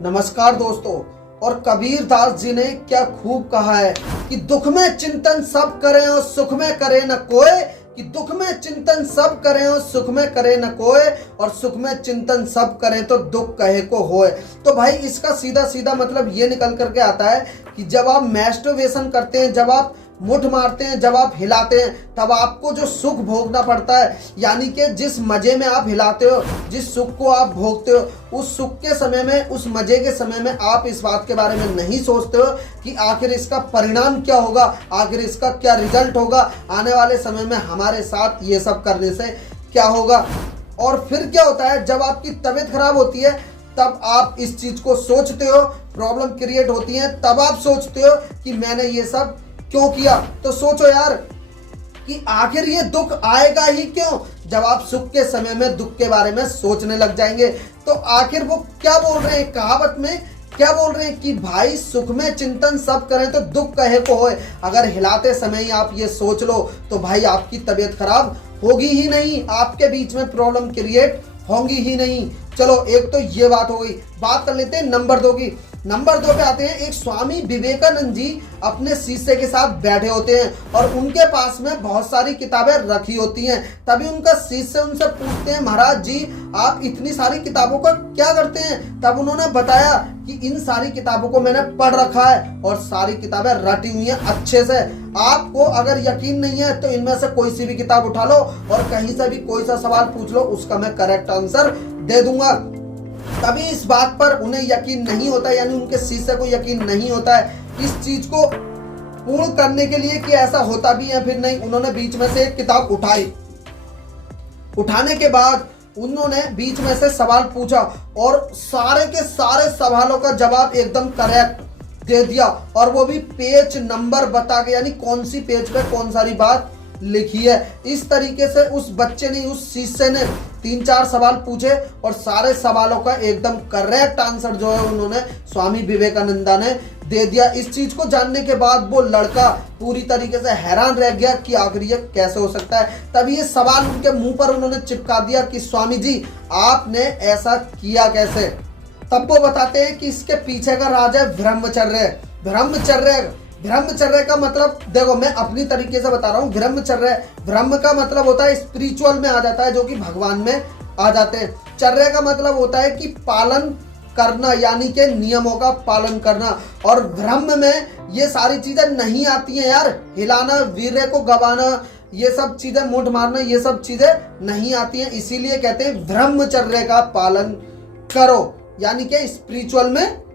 नमस्कार दोस्तों। और कबीर दास जी ने क्या खूब कहा है कि दुख में चिंतन सब करें और सुख में करे न कोई, कि दुख में चिंतन सब करें और सुख में करे न कोई, और सुख में चिंतन सब करें तो दुख कहे को होए। तो भाई इसका सीधा सीधा मतलब ये निकल करके आता है कि जब आप मैस्टरबेशन करते हैं, जब आप मुठ मारते हैं, जब आप हिलाते हैं, तब आपको जो सुख भोगना पड़ता है, यानी कि जिस मजे में आप हिलाते हो, जिस सुख को आप भोगते हो, उस सुख के समय में, उस मजे के समय में आप इस बात के बारे में नहीं सोचते हो कि आखिर इसका परिणाम क्या होगा, आखिर इसका क्या रिजल्ट होगा, आने वाले समय में हमारे साथ ये सब करने से क्या होगा। और फिर क्या होता है, जब आपकी तबीयत खराब होती है तब आप इस चीज को सोचते हो, प्रॉब्लम क्रिएट होती है तब आप सोचते हो कि मैंने ये सब क्यों किया। तो सोचो यार कि आखिर ये दुख आएगा ही क्यों, जब आप सुख के समय में दुख के बारे में सोचने लग जाएंगे। तो आखिर वो क्या बोल रहे हैं, कहावत में क्या बोल रहे हैं कि भाई सुख में चिंतन सब करें तो दुख कहे को होए। अगर हिलाते समय ही आप ये सोच लो तो भाई आपकी तबीयत खराब होगी ही नहीं, आपके बीच में प्रॉब्लम क्रिएट होंगी ही नहीं। चलो एक तो ये बात हो गई। बात कर लेते हैं नंबर 2 की। नंबर 2 पे आते हैं, एक स्वामी विवेकानंद जी अपने शिष्य के साथ बैठे होते हैं और उनके पास में बहुत सारी किताबें रखी होती हैं। तभी उनका शिष्य उनसे पूछते हैं, महाराज जी आप इतनी सारी किताबों का क्या करते हैं। तब उन्होंने बताया कि इन सारी किताबों को मैंने पढ़ रखा है और सारी किताबें रटी हुई हैं अच्छे से। आपको अगर यकीन नहीं है तो इनमें से कोई सी भी किताब उठा लो और कहीं से भी कोई सा सवाल पूछ लो, उसका मैं करेक्ट आंसर दे दूंगा। तभी इस बात पर उन्हें यकीन नहीं होता, यानी उनके शिष्य को यकीन नहीं होता है इस चीज को पूर्ण करने के लिए कि ऐसा होता भी है फिर नहीं। उन्होंने बीच में से एक किताब उठाई, उठाने के बाद उन्होंने बीच में से सवाल पूछा और सारे के सारे सवालों का जवाब एकदम करेक्ट दे दिया, और वो भी पेज नंबर बता के, यानी कौन सी पेज पे कौन सारी बात लिखी है। इस तरीके से उस बच्चे ने, उस शिष्य ने 3-4 सवाल पूछे और सारे सवालों का एकदम करेक्ट आंसर जो है उन्होंने स्वामी विवेकानंदा ने दे दिया। इस चीज को जानने के बाद वो लड़का पूरी तरीके से हैरान रह गया कि आखिर ये कैसे हो सकता है। तभी ये सवाल उनके मुंह पर उन्होंने चिपका दिया कि स्वामी जी आपने ऐसा किया कैसे। तब वो बताते हैं कि इसके पीछे का राज है ब्रह्मचर्य। ब्रह्मचर्य का मतलब देखो, मैं अपनी तरीके से बता रहा हूँ। ब्रह्म का मतलब होता है स्पिरिचुअल में आ जाता है, जो कि भगवान में आ जाते हैं। चर्या का मतलब होता है कि पालन करना, यानी कि नियमों का पालन करना। और ब्रह्म में ये सारी चीजें नहीं आती हैं यार, हिलाना, वीर्य को गवाना, ये सब चीजें, मुठ मारना, ये सब चीजें नहीं आती हैं। इसीलिए कहते हैं ब्रह्मचर्य का पालन करो, यानी कि स्पिरिचुअल में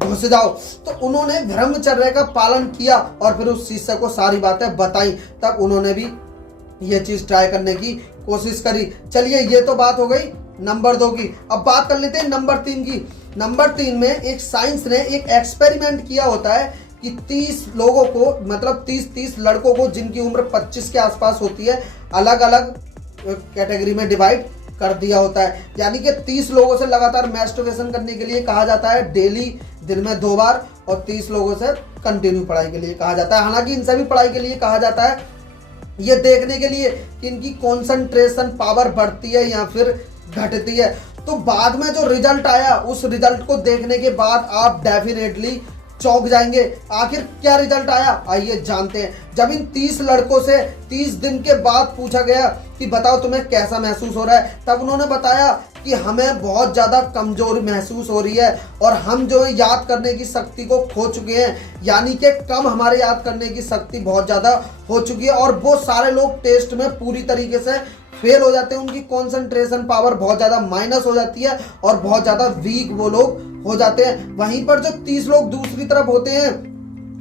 घुस जाओ। तो उन्होंने ब्रह्मचर्य का पालन किया और फिर उस शिष्य को सारी बातें बताई। तब उन्होंने भी ये चीज ट्राई करने की कोशिश करी। चलिए ये तो बात हो गई नंबर 2 की। अब बात कर लेते हैं नंबर 3 की। नंबर 3 में एक साइंस ने एक एक्सपेरिमेंट किया होता है कि 30 लोगों को, मतलब 30 लड़कों को जिनकी उम्र 25 के आसपास होती है, अलग अलग कैटेगरी में डिवाइड कर दिया होता है। यानी कि 30 लोगों से लगातार मैस्टरबेशन करने के लिए कहा जाता है डेली, दिन में 2 बार, और 30 लोगों से कंटिन्यू पढ़ाई के लिए कहा जाता है। हालांकि इनसे भी पढ़ाई के लिए कहा जाता है ये देखने के लिए कि इनकी कंसंट्रेशन पावर बढ़ती है या फिर घटती है। तो बाद में जो रिजल्ट आया, उस रिजल्ट को देखने के बाद आप डेफिनेटली चौंक जाएंगे। आखिर क्या रिजल्ट आया, आइए जानते हैं। जब इन 30 लड़कों से 30 दिन के बाद पूछा गया कि बताओ तुम्हें कैसा महसूस हो रहा है, तब उन्होंने बताया कि हमें बहुत ज़्यादा कमजोरी महसूस हो रही है और हम जो है याद करने की शक्ति को खो चुके हैं, यानी कि कम हमारे याद करने की शक्ति बहुत ज़्यादा हो चुकी है। और वो सारे लोग टेस्ट में पूरी तरीके से फेल हो जाते हैं, उनकी कंसंट्रेशन पावर बहुत ज़्यादा माइनस हो जाती है और बहुत ज़्यादा वीक वो लोग हो जाते हैं। वहीं पर जो 30 लोग दूसरी तरफ होते हैं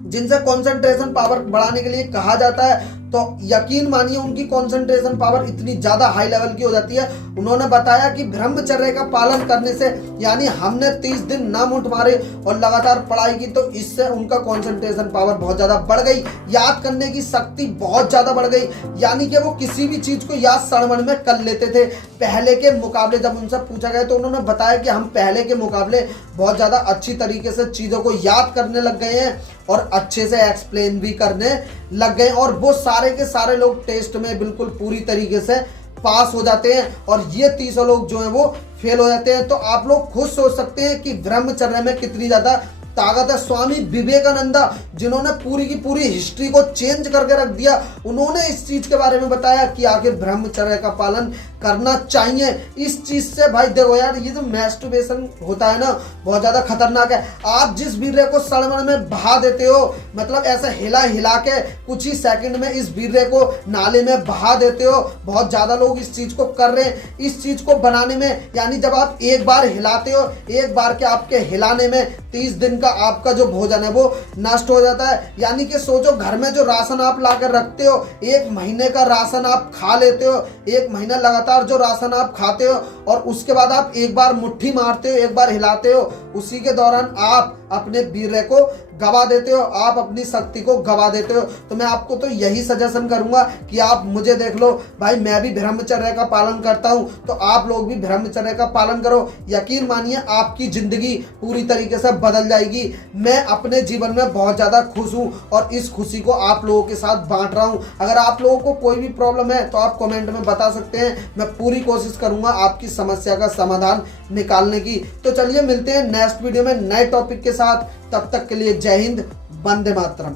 जिनसे कंसंट्रेशन पावर बढ़ाने के लिए कहा जाता है, तो यकीन मानिए उनकी कंसंट्रेशन पावर इतनी ज्यादा हाई लेवल की हो जाती है। उन्होंने बताया कि ब्रह्मचर्य का पालन करने से, यानी हमने 30 दिन ना मुठ मारे और लगातार पढ़ाई की, तो इससे उनका कंसंट्रेशन पावर बहुत ज्यादा बढ़ गई, याद करने की शक्ति बहुत ज्यादा बढ़ गई। यानी कि वो किसी भी चीज को याद क्षण में कर लेते थे पहले के मुकाबले। जब उनसे पूछा गया तो उन्होंने बताया कि हम पहले के मुकाबले बहुत ज्यादा अच्छी तरीके से चीजों को याद करने लग गए हैं और अच्छे से एक्सप्लेन भी करने लग गए। और वो सारे के सारे लोग टेस्ट में बिल्कुल पूरी तरीके से पास हो जाते हैं और ये 30 लोग जो हैं वो फेल हो जाते हैं। तो आप लोग खुद सोच सकते हैं कि ब्रह्मचर्य में कितनी ज्यादा ताकत है। स्वामी विवेकानंदा जिन्होंने पूरी की पूरी हिस्ट्री को चेंज करके रख दिया, उन्होंने इस चीज के बारे में बताया कि आखिर ब्रह्मचर्य का पालन करना चाहिए। इस चीज से भाई देखो यार, ये जो मैस्टरबेशन होता है ना, बहुत ज्यादा खतरनाक है। आप जिस वीर्य को सड़मण में बहा देते हो, मतलब ऐसे हिला हिला के कुछ ही सेकंड में इस वीर्य को नाले में बहा देते हो, बहुत ज्यादा लोग इस चीज को कर रहे हैं। इस चीज को बनाने में, यानी जब आप एक बार हिलाते हो, एक बार के आपके हिलाने में 30 दिन का आपका जो भोजन है वो नष्ट हो जाता है। यानी कि सोचो, घर में जो राशन आप लाकर रखते हो, 1 महीने का राशन आप खा लेते हो, 1 महीना लगातार जो राशन आप खाते हो, और उसके बाद आप एक बार मुट्ठी मारते हो, एक बार हिलाते हो, उसी के दौरान आप अपने वीर्य को गवा देते हो, आप अपनी शक्ति को गवा देते हो। तो मैं आपको तो यही सजेशन करूंगा कि आप मुझे देख लो भाई, मैं भी ब्रह्मचर्य का पालन करता हूं, तो आप लोग भी ब्रह्मचर्य का पालन करो। यकीन मानिए, आपकी जिंदगी पूरी तरीके से बदल जाएगी। मैं अपने जीवन में बहुत ज्यादा खुश हूं और इस खुशी को आप लोगों के साथ बांट रहा हूं। अगर आप लोगों को कोई भी प्रॉब्लम है तो आप कमेंट में बता सकते हैं, मैं पूरी कोशिश करूंगा आपकी समस्या का समाधान निकालने की। तो चलिए मिलते हैं नेक्स्ट वीडियो में नए टॉपिक के साथ। तब तक के लिए जय हिंद, वंदे मातरम।